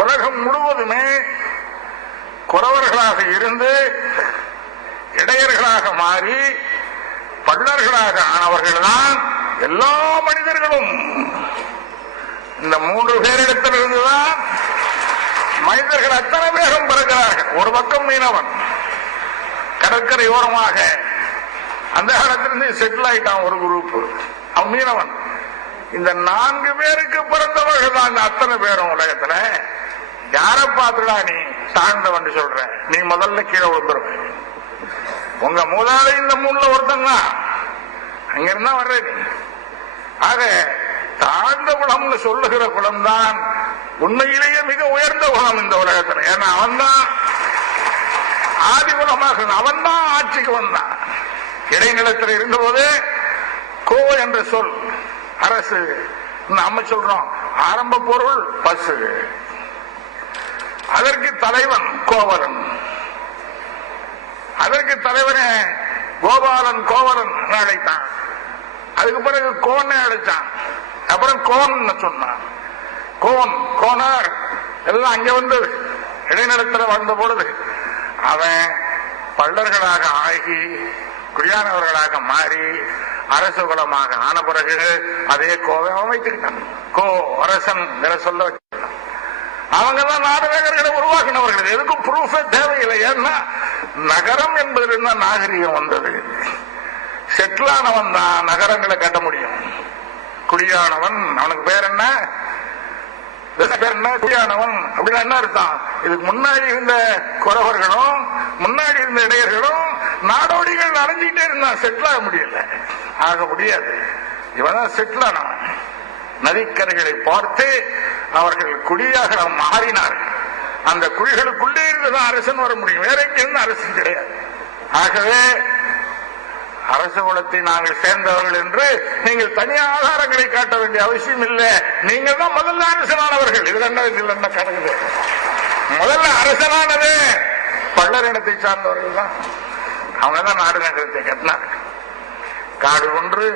உலகம் முழுவதுமே குறவர்களாக இருந்து இடையர்களாக மாறி பள்ளர்களாக ஆனவர்கள் தான் எல்லா மனிதர்களும். இந்த 3 பேரிடத்திலிருந்துதான் மனிதர்கள் அத்தனை வேகம் பிறக்கிறார்கள். ஒரு பக்கம் மீனவன் கடற்கரை ஓரமாக அந்த காலத்திலிருந்து செட்டில் ஆயிட்டான் ஒரு குரூப், அவன் மீனவன். இந்த 4 பேருக்கு பிறந்தவர்கள் தான் இந்த அத்தனை பேரும் உலகத்துல. யார பார்த்துடா நீ தாழ்ந்தவன் சொல்ற? நீ முதல்ல கீழே விழுந்துருவ. உங்க மூதாதை இந்த 3ல ஒருத்தன் தான், அங்கிருந்தா வர்ற நீ. ஆக தாழ்ந்த குலம்னு சொல்லுகிற குலம் தான் உண்மையிலேயே மிக உயர்ந்த குலம் இந்த உலகத்துல. ஏன்னா அவன் தான் ஆதி குலமாக, அவன் தான் ஆட்சிக்கு வந்தான். இடைநிலத்தில் இருந்தபோது கோ என்ற சொல் அரசு, நம்ம சொல்றோம் ஆரம்ப பொருள் பசு, அதற்கு தலைவன் கோவலன், அதற்கு தலைவனே கோபாலன் கோவலன் அழைத்தான். அதுக்கு பிறகு கோனை அழைச்சான். அப்புறம் கோன் சொன்னான். கோன் கோனார் எல்லாம் அங்க வந்து இடைநிலத்தில் வந்த பொழுது அவன் பள்ளர்களாக ஆகி குடியானவர்களாக மாறி அரசு குலமாக ஆன பிறகு அதே கோவை அமைத்துக்கிட்டான். கோ அரசன் சொல்ல வச்சிருக்கான். அவங்க தான் நாடகர்களை உருவாக்கினவர்கள். எதுக்கும் ப்ரூஃபே தேவையில்லை. ஏன்னா நகரம் என்பதிலிருந்து நாகரிகம் வந்தது. செட்டிலானவன் தான் நகரங்களை கட்ட முடியும். குடியானவன், அவனுக்கு பேர் என்ன? குடியானவன் அப்படின்னா என்ன அர்த்தம்? இதுக்கு முன்னாடி இருந்த குறவர்களும் முன்னாடி இருந்த இடையர்களும் நாடோடிகள் அலைஞ்சிட்டே இருந்தான். செட்டில் ஆக முடியல, ஆக முடியாது. இவன் செட்டில் ஆனவன். நதிக்கரைகளை பார்த்து அவர்கள் குடியாக மாறினார்கள். அந்த குழிகளுக்குள்ளே இருந்துதான் அரசன் வர முடியும். வேற எங்கிருந்து அரசன் கிடையாது. ஆகவே அரசு குலத்தை நாங்கள் சேர்ந்தவர்கள் என்று நீங்கள் தனி ஆதாரங்களை காட்ட வேண்டிய அவசியம் இல்லை. நீங்கள் தான் முதல்ல அரசனானவர்கள். இதுல என்ன கணக்குது? முதல்ல அரசனானது பள்ளர் இனத்தை சார்ந்தவர்கள் தான். அவங்க தான் நாடு நகரத்தை கட்டினார்கள். காடு ஒன்று